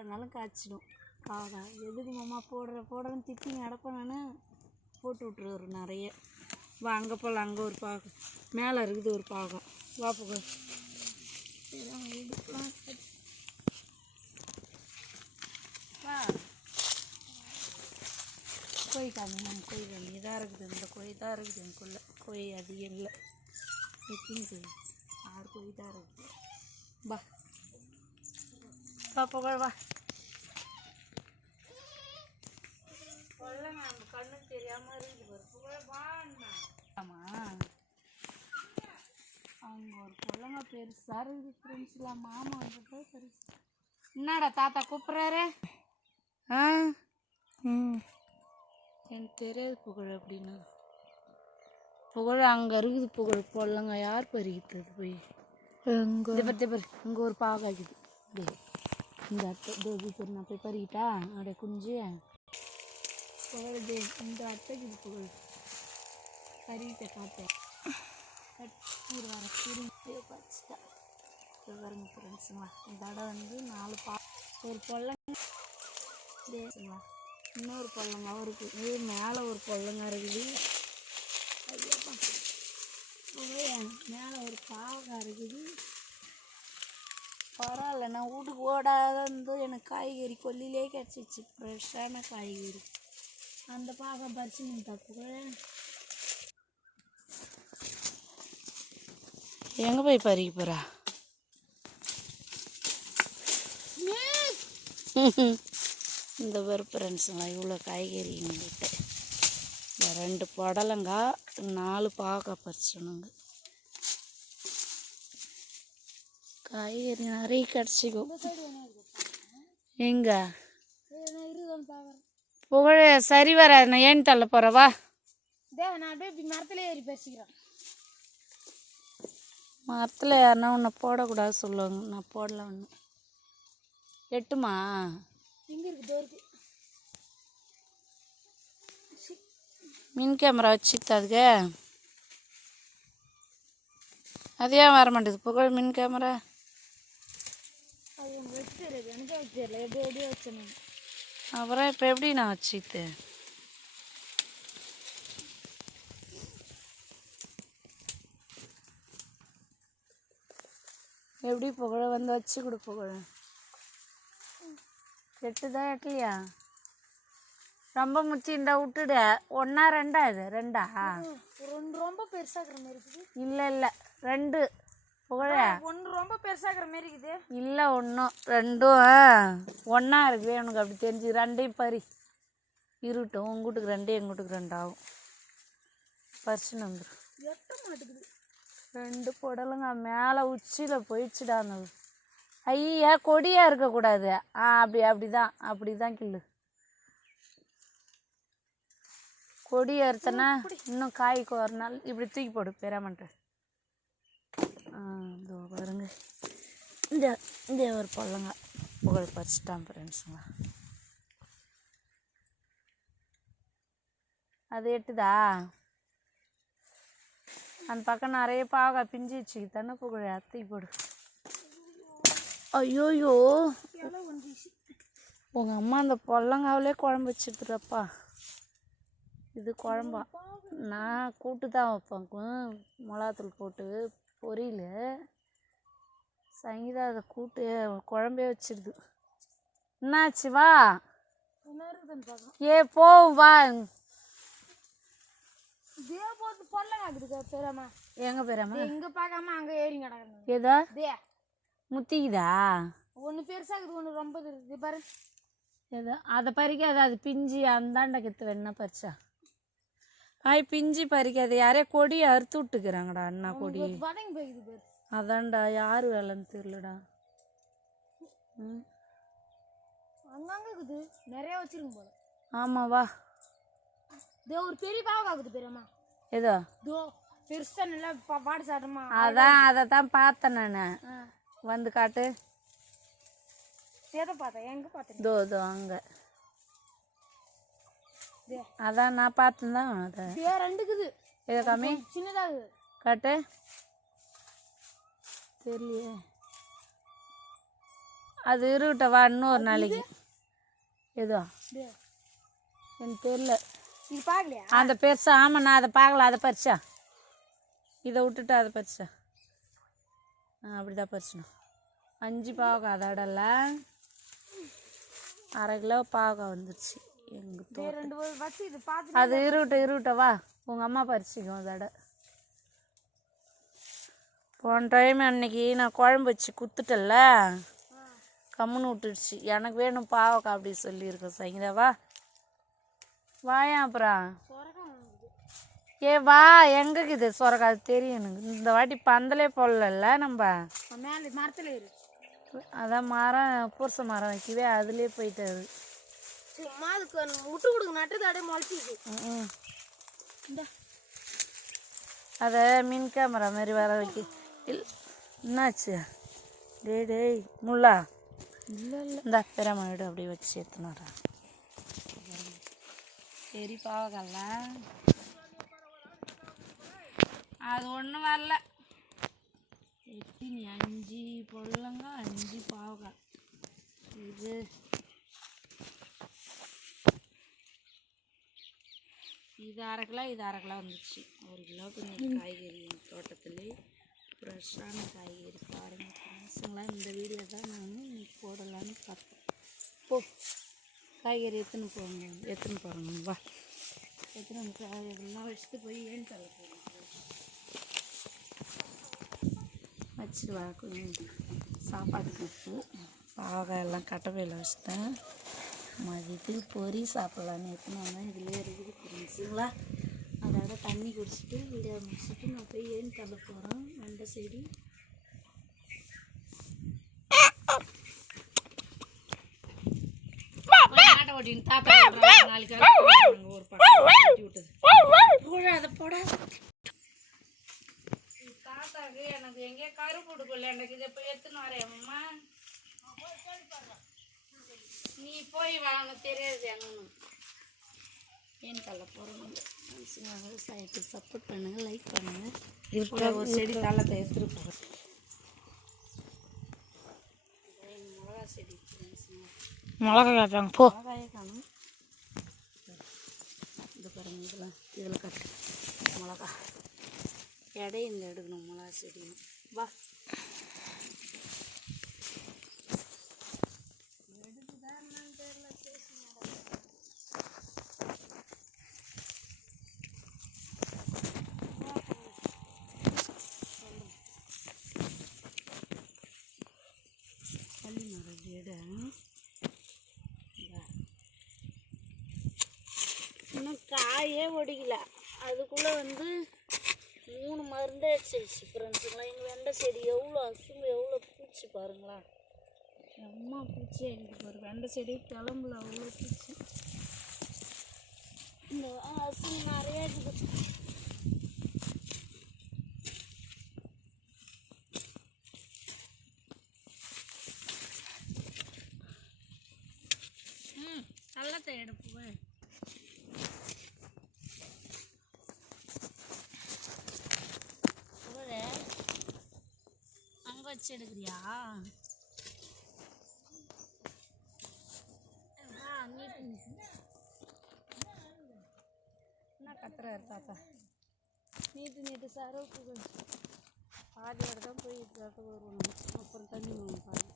இருந்தாலும் காய்ச்சிடும். பாவக்காய் எதுக்கு மாமா போடுறேன்னு திட்டிங்க அடப்பேன்னு போட்டு விட்ருவாரு நிறைய. வா அங்கே போகலாம், அங்கே ஒரு பாகம் மேலே இருக்குது ஒரு பாகம். வா புகழ் எடுக்கலாம். வா கோழி காமி கோழி காமி இதாக இருக்குது. இந்த கோழி தான் இருக்குது எனக்குள்ளே. கோழி அதிகம் இல்லை, எத்தனை கோழி 6 கோழி தான் இருக்குது. வா வா புகழ் வா. கொள்ளைங்க நம்ம கண்ணுக்கு தெரியாமல் இருக்குது புகழ் வாண்ணா. ஆமாம் அவங்க ஒரு கொள்ளைங்க பெருசாக இருக்குது ஃப்ரெண்ட்ஸ்லாம். மாமா வந்துட்டு பெருசு. என்னடா தாத்தா கூப்பிட்றாரு? ஆ எனக்கு தெரியாது புகழ் அப்படின்னு. புகழ் அங்கே இருக்குது புகழ் பொல்லுங்க. யார் பறிக்கிறது போய் இங்கே பற்றி பாரு. இங்கே ஒரு பாகாக்குது. இந்த அட்டை பேர் நான் போய் பறிக்கிட்டா அப்படியே குஞ்சு புகழ். இந்த அட்டைக்கு இது புகழ் பறிக்கிட்ட காட்டேன் கட்டி வர திரும்பி பறிச்சிட்டா. பாருங்க ஃப்ரெண்ட்ஸுங்களா, இந்த இடம் வந்து 4 ஒரு பொல்லுங்க தேசுங்களா. இன்னொரு பொல்லுங்காவும் இருக்குது. இது மேலே ஒரு பொல்லுங்க இருக்குது. ஐயாப்பா மேலே ஒரு பாவக்காய் இருக்குது. பரவாயில்ல, நான் வீட்டுக்கு ஓடாத இருந்து எனக்கு காய்கறி கொல்லிலே கிடச்சிச்சு, ஃப்ரெஷ்ஷான காய்கறி. அந்த பாகம் பறிச்சு நீ தப்பு எங்கே போய் பறிக்க போகிறா? இந்த பேர் ஃப்ரெண்ட்ஸுங்களா இவ்வளோ காய்கறி எங்கிட்ட. இந்த 2 புடலங்காய் 4 பாவக்காய் பறிச்சோனுங்க. காய்கறி நிறைய கிடச்சிக்கும். எங்க புகழ் சரி வராது, நான் ஏன் தள்ள போகிறவா? மரத்தில் ஏறி பறிச்சுக்கிறேன். மரத்தில் யாருன்னா உன்னை போடக்கூடாது சொல்லுவாங்க, நான் போடல ஒன்று. எட்டுமா எங்கே இருக்குது? மின் கேமரா வச்சுக்கிட்டு அதுக்கு அது ஏன் வர மாட்டேது புகழ்? மின் கேமரா அப்புறம் இப்போ எப்படி நான் வச்சுக்கிட்டு? எப்படி புகழ வந்து வச்சு கொடு புகழ. எட்டுதா எட்டலையா? ரொம்ப முச்சி இந்த விட்டுடு. 1 2 இது 2 ரொம்ப பெருசாகிற மாதிரி இருக்குது. இல்லை இல்லை 2 புகழ. 1 ரொம்ப பெருசாகிற மாதிரி இருக்குது. இல்லை 1 2 ஒன்றா இருக்குது. எனக்கு அப்படி தெரிஞ்சு 2ஐயும் பறி இருட்டும். உங்கள் வீட்டுக்கு 2 எங்கள் வீட்டுக்கு 2 ஆகும். பறிச்சுன்னு வந்துடும். எட்ட மாட்டேங்குது. 2 புடலுங்க மேலே உச்சியில் போயிடுச்சுடா. அந்த ஐயா கொடியாக இருக்கக்கூடாது. அப்படிதான் கிள்ளு. கொடி அறுத்தனா இன்னும் காய்க்கு ஒரு நாள் இப்படி தூக்கி போடு பெறாமன்ட்டு. இதோ பாருங்க, இந்த ஒரு பொல்லுங்க புகழ் பறிச்சிட்டான் ஃப்ரெண்ட்ஸுங்க. அது எட்டுதா? அந்த பக்கம் நிறைய பாவக்காய் பிஞ்சு வச்சுக்கி தானே புகழ், தூக்கி போடு. ஐயோயோ உங்கள் அம்மா அந்த பொல்லங்காவிலே குழம்பு வச்சுருக்குறப்பா. இது குழம்பா? நான் கூட்டு தான் வைப்பேன், மிளகாத்தூள் போட்டு பொரியல். சங்கீதா அதை கூட்டு குழம்பே வச்சிருது. என்னாச்சு? வா ஏ போவும் வா. எங்க பெறாம இங்க பார்க்காம அங்க ஏறி கிடக்குது. ஏதோ முத்திக்குதா? ஒன்று பெருசாகுது, ஒன்று ரொம்ப இருக்குது பாரு. ஏதோ அதை பறிக்காது, அது பிஞ்சு அந்தாண்ட கற்று வேணா பறிச்சா. பிஞ்சு பறிக்காது. யாரே கொடி அறுத்து விட்டுக்கிறாங்கடா. அண்ணா கொடி அதான்டா. யார் வேலைன்னு தெரியலடா. அங்கங்க இருக்குது, நிறைய வச்சிருக்கும் போல. ஆமாவா? ஒரு பெரிய பாவம் ஆகுது பெரியம்மா. ஏதோ பெருசா நல்லா பாடு சாட்டமா. அதை தான் பார்த்தேன் நான். வந்து காட்டு. எதை பார்த்தேன்? எங்க பார்த்தேன்? தோ அங்க. அதான் நான் பார்த்தேன் தான். அதை 2 இருக்குது. எதை காமி? சின்னதாகுது. காட்டு. தெரியலையே. அது இருக்கட்டவா இன்னொரு நாளைக்கு. எதுவா எனக்கு தெரியல. இது பார்க்கலையா? அந்த பெருசா ஆமாம், நான் அதை பார்க்கல. அதை பறிச்சா இதை விட்டுட்டு அதை பறிச்சா அப்படிதான் பறிச்சணும். 5 பாவக்காய் அதோடல 1/2 கிலோ பாவக்காய் வந்துடுச்சு எங்கள் தோட்டம். அது இருக்கட்டவா உங்கள் அம்மா பறிச்சிக்கும் அதோட. போன டைம் அன்னைக்கு நான் குழம்பு வச்சு குத்துட்டல, கம்முன்னு விட்டுடுச்சு. எனக்கு வேணும் பாவக்காய் அப்படி சொல்லியிருக்கேன். சங்கீதாவா வாயா. அப்புறம் ஏ வா, எங்கே இது சொரக்காய் தெரியும் எனக்கு. இந்த வாட்டி பந்தலே போடல நம்ம மரத்தில். அதான் மரம் பூச மரம் வைக்கவே அதுலேயே போயிட்டாரு. சும்மா அதுக்கு விட்டு கொடுங்க, நட்டு அப்படியே முளைச்சிது. அதை மின் கேமரா மாதிரி வர வைக்க. என்னாச்சு டேய் முள்ளா? இல்லை இந்த பெரியம்மா வீடு அப்படியே வச்சு சேர்த்துன்னு வரேன். சரி பாவக்கல்ல அது ஒன்றும் வரல. எத்தினி 5 பொடலங்க 5 பாவக்காய். இது இது 1/2 கிலோ, இது 1/2 கிலோ வந்துச்சு. 1 கிலோ கொஞ்சம் காய்கறி தோட்டத்துலேயே ஃப்ரெஷ்ஷான காய்கறி பாருங்கள் ஃப்ரெண்ட்ஸுங்களா. இந்த வீடியோ தான் நான் இன்னைக்கு போடலான்னு பார்த்தேன். போ காய்கறி எடுத்துன்னு போகிறோங்க. வா எடுத்துன்னு காய்கறிலாம் வச்சுட்டு போய் ஏன் தள்ள போகிறோம் வச்சுட்டு வா. கொஞ்சம் சாப்பாட்டுக்கு உப்பு பாவக்காய் எல்லாம் கட்டப்பையில் வச்சுட்டேன். மதியத்துக்கு பொறி சாப்பிட்லான்னு எடுத்துன்னு வந்தேன். இதிலே இருக்குது புரிஞ்சுங்களா. அதோட தண்ணி குடிச்சிட்டு வீடியோ முடிச்சுட்டு நான் போய் ஏன் தள்ள போகிறோம். வெண்டை செடி நாட்டை ஓட்டின்னு தாத்தா நாளைக்கு ஒரு பக்கம் விட்டது போடாத. தாத்தாக்கு எனக்கு எங்கேயோ கருப்பு கொடுக்கல. எனக்கு இதை போய் எடுத்துன்னு வரேன் அம்மா. நீ போய் வாங்க தெரியாது எங்கன்னு. ஏன் தள்ள போகிறோம். விவசாயத்துக்கு சப்போர்ட் பண்ணுங்கள், லைக் பண்ணுங்கள். இப்போ ஒரு செடி தள்ளத்தை எடுத்துகிட்டு போகிறேன். மிளகா செடி மிளகா காட்டுறாங்க. போ மிளகாயே காணும். இது பாருங்க, இதில் கட்டு மிளகா இடையில எடுக்கணும். மிளகா செடி வா எடுக்குதான் என்னன்னு தெரியல. பேசி பள்ளி மரம் எடை இன்னும் காயே ஒடிக்கல. அதுக்குள்ளே 3 மருந்தே அடிச்சிருச்சு ஃப்ரெண்ட்ஸுங்களா. எங்கள் வெண்டை செடி எவ்வளோ அசும்பு, எவ்வளோ பூச்சி பாருங்களா. அம்மா பூச்சி எனக்கு ஒரு வெண்டை செடி கிளம்புல அவ்வளோ பூச்சி. இந்த அசும்பு நிறையா இருக்குது. நல்லத்தை எடுப்புவேன். அங்கே வச்சு எடுக்கிறியா? என்ன கத்துறாரு தாத்தா? நீட்டு சரவுக்கு பாதியோட தான் போய் வருவோம். அப்புறம் தண்ணி பாதி.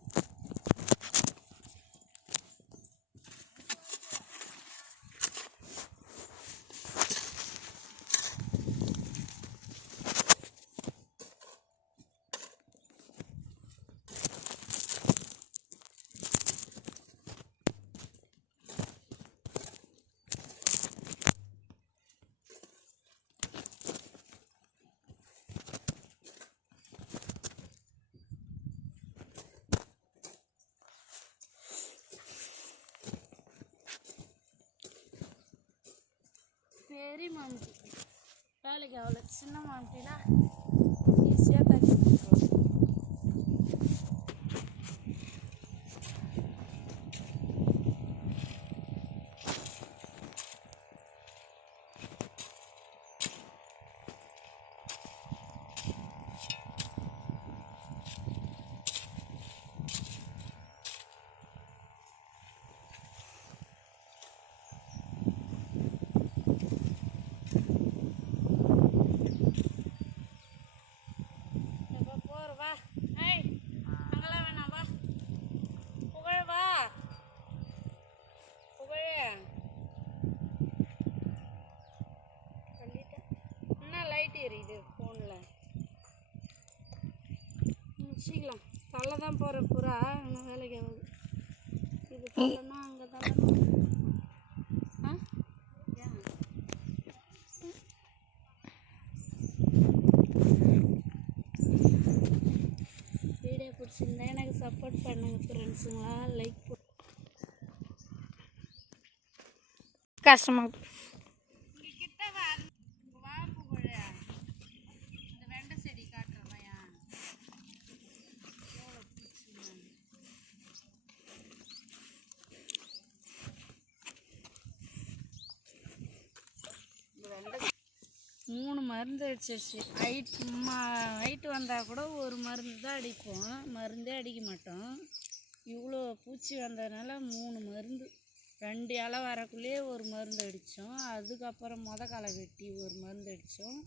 பெரிய மாமிட்டி வேலைக்கு அவ்வளோ. சின்ன மாமிட்டினா ஈஸியாக தச்சு கொடுத்துருவோம். தள்ள தான் போகிறேன் புறா இன்னும் வேலைக்கு ஆகுது இது தள்ளனா அங்கே தள்ளணும் ஆ ஏன் வீடியோ பிடிச்சிருந்தா எனக்கு சப்போர்ட் பண்ணுங்க ஃப்ரெண்ட்ஸுங்களா லைக் கஷ்டமாக இங்கே கிட்ட வா வா புகழ இந்த வெண்டை செடி காட்டுறவையா எவ்வளோ பிடிச்சிருந்தாங்க 3 மருந்து அடிச்சிருச்சு ஹைட்டு வந்தால் கூட ஒரு மருந்து தான் அடிப்போம் மருந்தே அடிக்க மாட்டோம் இவ்வளோ பூச்சி வந்ததுனால 3 மருந்து 2 இலை வரக்குள்ளேயே ஒரு மருந்து அடித்தோம் அதுக்கப்புறம் களை வெட்டி ஒரு மருந்து அடித்தோம்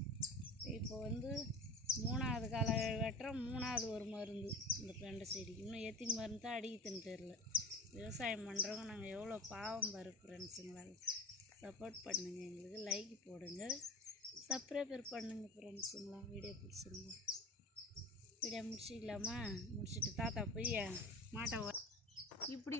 இப்போ வந்து 3வது களை வெட்டுறோம் 3வது ஒரு மருந்து இந்த வெண்டை செடிக்கு இன்னும் எத்தனை மருந்து தான் அடிக்குதுன்னு தெரில விவசாயம் பண்ணுறவங்க நாங்கள் எவ்வளோ பாவம் பாரு ஃப்ரெண்ட்ஸுங்களால் சப்போர்ட் பண்ணுங்கள் எங்களுக்கு லைக் போடுங்க சப்ஸ்கிரைபர் பண்ணுங்கள் ஃப்ரெண்ட்ஸுங்களா வீடியோ பிடிச்சிருங்க வீடியோ முடிச்சிக்கலாமா முடிச்சுட்டு தாத்தா போய் மாட்டை இப்படி